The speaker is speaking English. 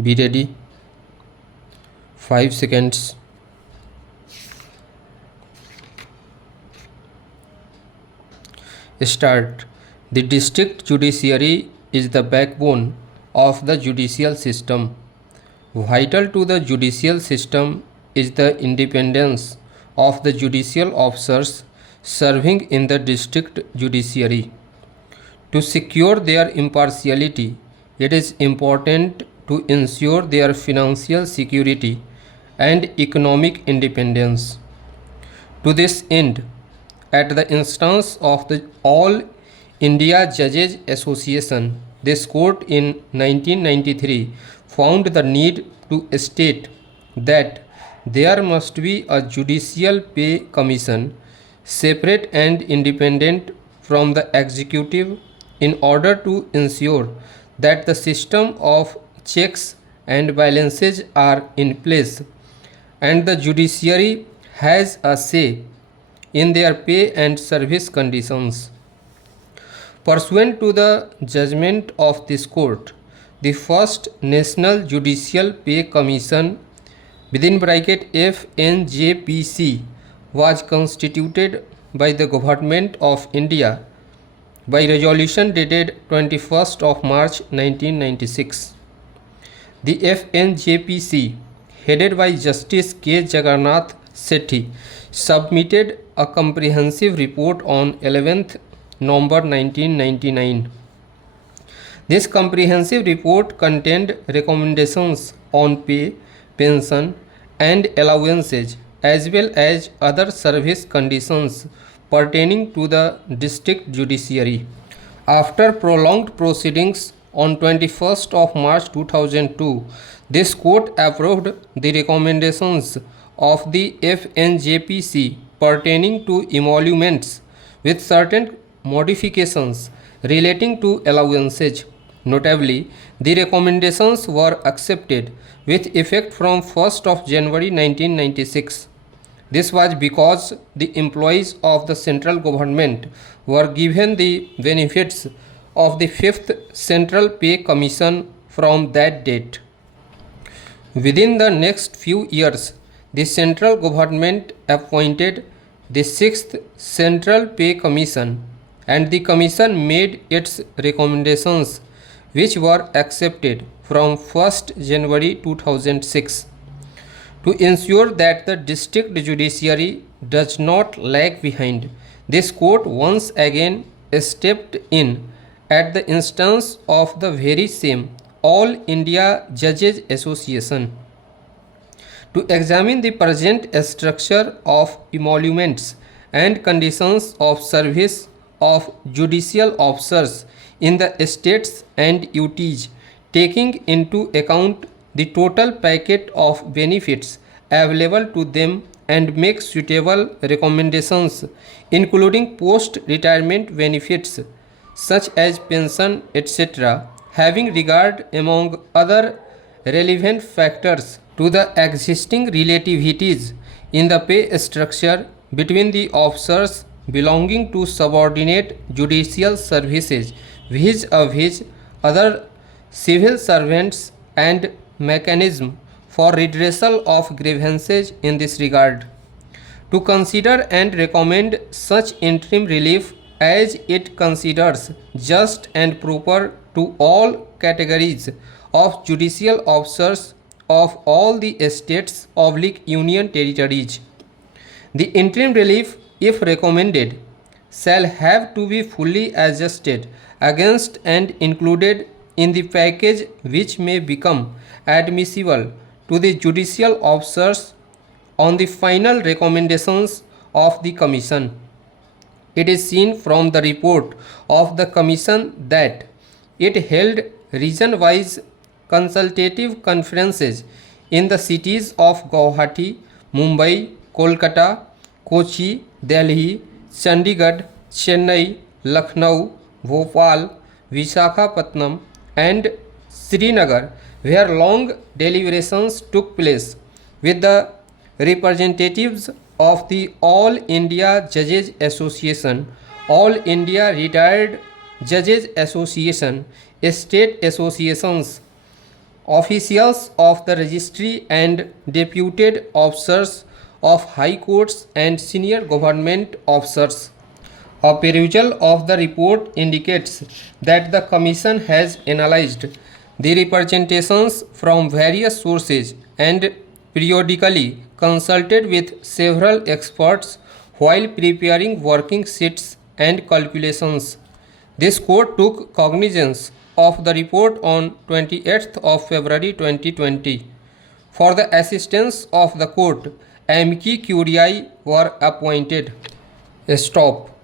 Be ready. 5 seconds. Start. The district judiciary is the backbone of the judicial system. Vital to the judicial system is the independence of the judicial officers serving in the district judiciary. To secure their impartiality, it is important to ensure their financial security and economic independence. To this end, at the instance of the All India Judges Association, this court in 1993 found the need to state that there must be a judicial pay commission separate and independent from the executive in order to ensure that the system of checks and balances are in place and the judiciary has a say in their pay and service conditions. Pursuant to the judgment of this court, the first National Judicial Pay Commission within bracket FNJPC was constituted by the Government of India by resolution dated 21st of March 1996. The FNJPC, headed by Justice K. Jagannath Sethi, submitted a comprehensive report on 11th November 1999. This comprehensive report contained recommendations on pay, pension, and allowances as well as other service conditions pertaining to the district judiciary. After prolonged proceedings on 21st of March 2002, this court approved the recommendations of the FNJPC pertaining to emoluments with certain modifications relating to allowances. Notably, the recommendations were accepted with effect from 1st of January 1996. This was because the employees of the central government were given the benefits of the 5th Central Pay Commission from that date. Within the next few years, the central government appointed the 6th Central Pay Commission and the commission made its recommendations which were accepted from 1st January 2006. To ensure that the district judiciary does not lag behind, this court once again stepped in at the instance of the very same All India Judges Association to examine the present structure of emoluments and conditions of service of judicial officers in the states and UTs, taking into account the total packet of benefits available to them and make suitable recommendations including post-retirement benefits such as pension etc., having regard among other relevant factors to the existing relativities in the pay structure between the officers belonging to subordinate judicial services vis-a-vis other civil servants and mechanism for redressal of grievances in this regard. To consider and recommend such interim relief as it considers just and proper to all categories of judicial officers of all the states/union territories. The interim relief, if recommended, shall have to be fully adjusted against and included in the package which may become admissible to the judicial officers on the final recommendations of the Commission. It is seen from the report of the Commission that it held region-wise consultative conferences in the cities of Guwahati, Mumbai, Kolkata, Kochi, Delhi, Chandigarh, Chennai, Lucknow, Bhopal, Visakhapatnam and Srinagar, where long deliberations took place with the representatives of the All India Judges Association, All India Retired Judges Association, state associations officials of the registry and deputed officers of high courts and senior government officers. A perusal of the report indicates that the Commission has analyzed the representations from various sources and periodically consulted with several experts while preparing working sheets and calculations. This court took cognizance of the report on 28th of February 2020. For the assistance of the court, amici curiae were appointed. Stop.